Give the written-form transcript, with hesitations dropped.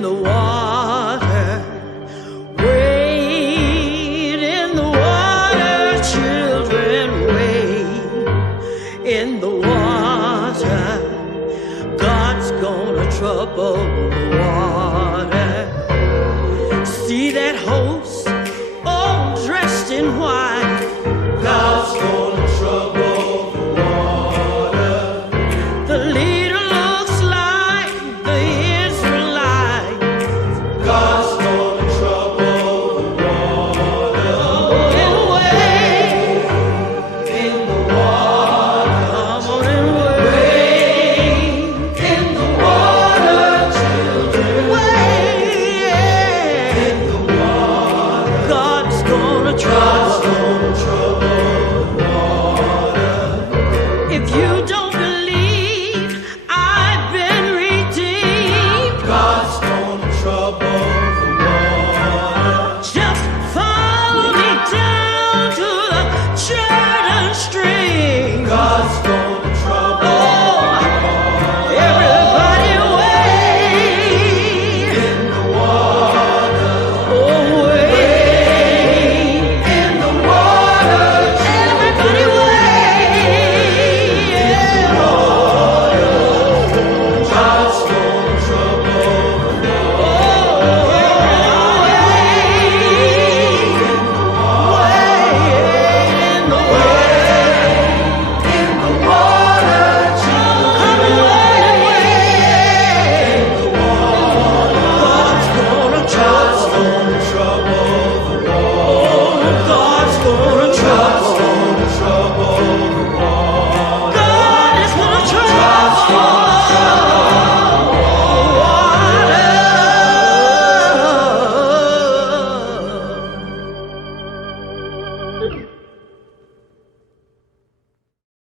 in the water. Wade in the water, children, wade in the water. God's gonna trouble the water. See that host, all dressed in white. God's gonna trouble the water. The leader looks like the Israelite. God's gonna trouble the water. And wade in the water. Come on and wade in the water, children. Wade in the water. God's gonna trouble.